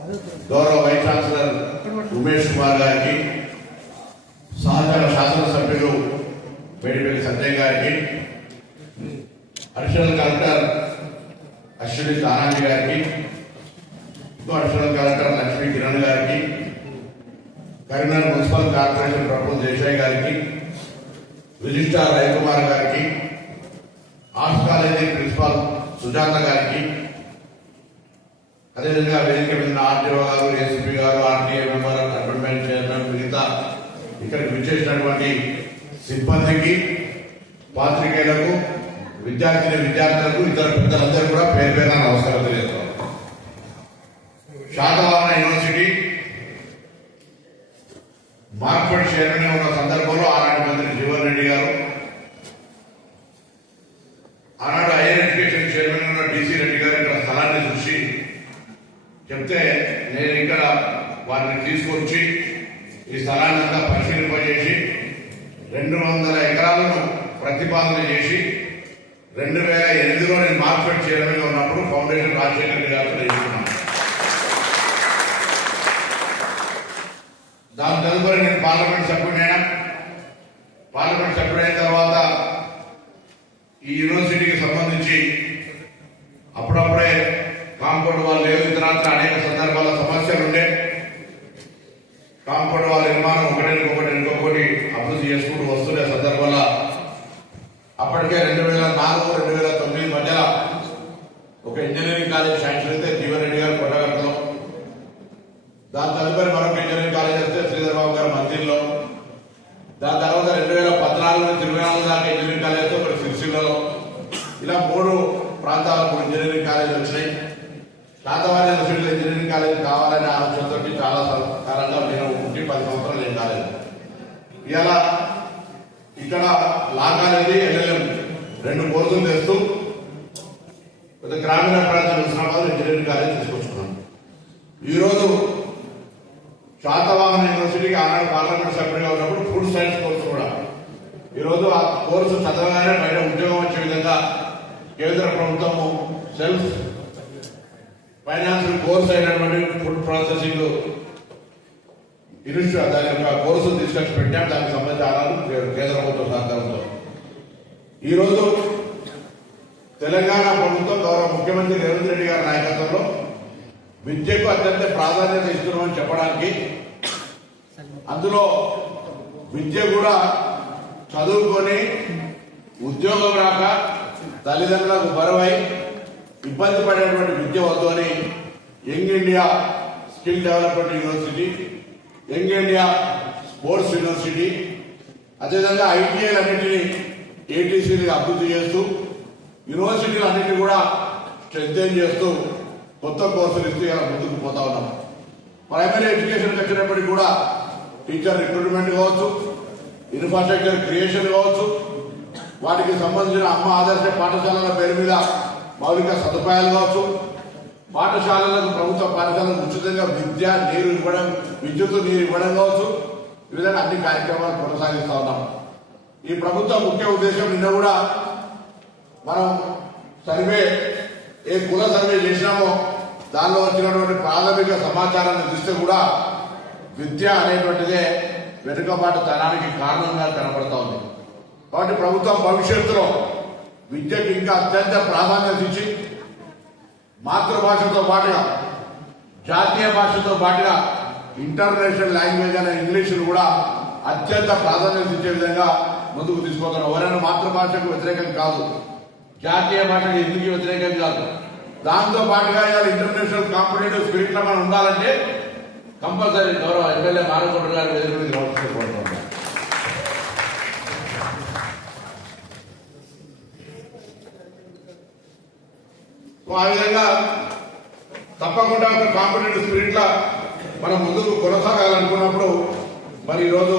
గౌరవ vice chancellor Umesh Kumar గారికి సహచర శాసనసభ్యులు మేడిపల్లి సంజయ్ గారికి అడిషనల్ కలెక్టర్ అశ్విని తానాజీ గారికి ఇంకో అడిషనల్ కలెక్టర్ లక్ష్మీ కిరణ్ గారికి కరీంనగర్ మున్సిపల్ కార్పొరేషన్ ప్రభుత్వ దేశాయ్ గారికి రిజిస్ట్రార్ రవికుమార్ గారికి ఆర్ట్స్ కాలేజీ ప్రిన్సిపాల్ సుజాత గారికి అదేవిధంగా వేదిక మీద ఆర్టీఓ గారు ఏసీపీ గారు ఆర్టీఏ మెంబర్ గవర్నమెంట్ చైర్మన్ మిగతా ఇక్కడికి విచ్చేసినటువంటి సిబ్బందికి పాత్రికేయులకు విద్యార్థిని విద్యార్థులకు ఇతర పెద్దలందరూ కూడా పేరు పేరున నమస్కారం తెలియజేస్తాం శాతవాహన యూనివర్సిటీ మార్కెట్ చైర్మన్ ఉన్న సందర్భంలో ఆనాటి మంత్రి జీవన్ రెడ్డి గారు ఆనాడు హైయర్ ఎడ్యుకేషన్ చైర్మన్ ఉన్న డిసి రెడ్డి గారు ఇక్కడ స్థలాన్ని చూసి చెప్తే నేను ఇక్కడ వారిని తీసుకొచ్చి ఈ స్థలాన్ని అంతా పరిశీలింపజేసి రెండు వందల ఎకరాలను ప్రతిపాదన చేసి రెండు వేల ఎనిమిదిలో నేను మార్కెట్ చేయడమే ఉన్నప్పుడు ఫౌండేషన్ రాజశేఖర్ రెడ్డి గారితో నేర్చుకున్నాను దాని తదుపరి నేను పార్లమెంట్ సభ్యుడైనా. పార్లమెంట్ సభ్యుడైన తర్వాత ఈ యూనివర్సిటీకి సంబంధించి అభివృద్ధి చేసుకుంటూ వస్తున్న సందర్భంలో అప్పటికే రెండు వేల నాలుగు రెండు వేల తొమ్మిది మధ్యలో ఒక ఇంజనీరింగ్ కాలేజ్ శాంక్షన్ అయితే జీవన్ రెడ్డి గారు కొట్టగట్టడం దాని తదుపరి మరొక ఇంజనీరింగ్ కాలేజ్ వస్తే శ్రీధర్ బాబు గారు మందిర్లో. దాని తర్వాత రెండు వేల పద్నాలుగు నుంచి ఇరవై నాలుగు దాకా ఇంజనీరింగ్ కాలేజ్ ఒకటి సిరిసిల్లలో. ఇలా మూడు ప్రాంతాలకు ఇంజనీరింగ్ కాలేజ్ వచ్చినాయి. శాతవారి ఇంజనీరింగ్ కాలేజ్ కావాలనే ఆలోచనతో చాలా సం- కాలంగా ఇలా ఇక్కడ లాక్ అనేది ఎల్ఎల్ఎం రెండు కోర్సులు చేస్తూ పెద్ద గ్రామీణ ప్రాంతాలు హుస్నాబాద్ ఇంజనీరింగ్ కాలేజ్ తీసుకొచ్చుకున్నాను ఈరోజు శాతవాహన యూనివర్సిటీకి ఆనాడు పార్లమెంట్ సభ్యుడిగా ఉన్నప్పుడు ఫుడ్ సైన్స్ కోర్సు కూడా. ఈరోజు ఆ కోర్సు చదవగానే బయట ఉద్యోగం వచ్చే విధంగా కేంద్ర ప్రభుత్వము సెల్ఫ్ ఫైనాన్షియల్ కోర్స్ అయినటువంటి ఫుడ్ ప్రాసెసింగ్ ఇన్స్టిట్యూట్ దాని యొక్క కోర్సు డిస్కషన్ పెట్టాం దానికి సంబంధించి ఆనాలు కేంద్ర ప్రభుత్వ సహకారంతో. ఈరోజు తెలంగాణ ప్రభుత్వం గౌరవ ముఖ్యమంత్రి రేవంత్ రెడ్డి గారి నాయకత్వంలో విద్యకు అత్యంత ప్రాధాన్యత ఇస్తున్నామని చెప్పడానికి అందులో విద్య కూడా చదువుకొని ఉద్యోగం రాక తల్లిదండ్రులకు బరువై ఇబ్బంది పడేటువంటి విద్య వద్దు అని young India skill development university young India sports university అదేవిధంగా ఐటీఐలు అన్నింటినీ ఏటీసీని అభివృద్ధి చేస్తూ యూనివర్సిటీలు అన్నింటినీ కూడా స్ట్రెంగ్ చేస్తూ కొత్త కోర్సులు ఇస్తూ ఇలా ముందుకు పోతా ఉన్నాం. ప్రైమరీ ఎడ్యుకేషన్ వచ్చినప్పటికీ కూడా టీచర్ రిక్రూట్మెంట్ కావచ్చు ఇన్ఫ్రాస్ట్రక్చర్ క్రియేషన్ కావచ్చు వాటికి సంబంధించిన అమ్మ ఆదర్శ పాఠశాలల పేరు మీద మౌలిక సదుపాయాలు కావచ్చు పాఠశాలలకు ప్రభుత్వ పాఠశాలకు ఉచితంగా విద్య నీరు ఇవ్వడం విద్యుత్ నీరు ఇవ్వడం కావచ్చు. ఈ విధంగా అన్ని కార్యక్రమాలు కొనసాగిస్తా ఉన్నాం. ఈ ప్రభుత్వ ముఖ్య ఉద్దేశం నిన్న కూడా మనం సర్వే ఏ కుల సర్వే చేసినామో దానిలో వచ్చినటువంటి ప్రాథమిక సమాచారాన్ని చూస్తే కూడా విద్య అనేటువంటిదే వెనుకబాటు తనానికి కారణంగా కనబడతా ఉంది. కాబట్టి ప్రభుత్వం భవిష్యత్తులో విద్యకు ఇంకా అత్యంత ప్రాధాన్యత ఇచ్చి మాతృభాషతో పాటుగా జాతీయ భాషతో పాటుగా ఇంటర్నేషనల్ లాంగ్వేజ్ అనే ఇంగ్లీషును కూడా అత్యంత ప్రాధాన్యత ఇచ్చే విధంగా ముందుకు తీసుకోగలం ఎవరైనా మాతృభాషకు వ్యతిరేకం కాదు. జాతీయ భాషకు ఎందుకు వ్యతిరేకం కాదు? దాంతో పాటుగా ఇవాళ ఇంటర్నేషనల్ కాంపిటేటివ్ స్పిరిట్లో మనం ఉండాలంటే కంపల్సరీ గౌరవ ఎమ్మెల్యే మానకొండ గారు ఎదురు మీద కోరుతున్నాం సో ఆ విధంగా తప్పకుండా ఒక కాంపిటేటివ్ స్పిరిట్ లా మనం ముందుకు కొనసాగాలనుకున్నప్పుడు మరి ఈరోజు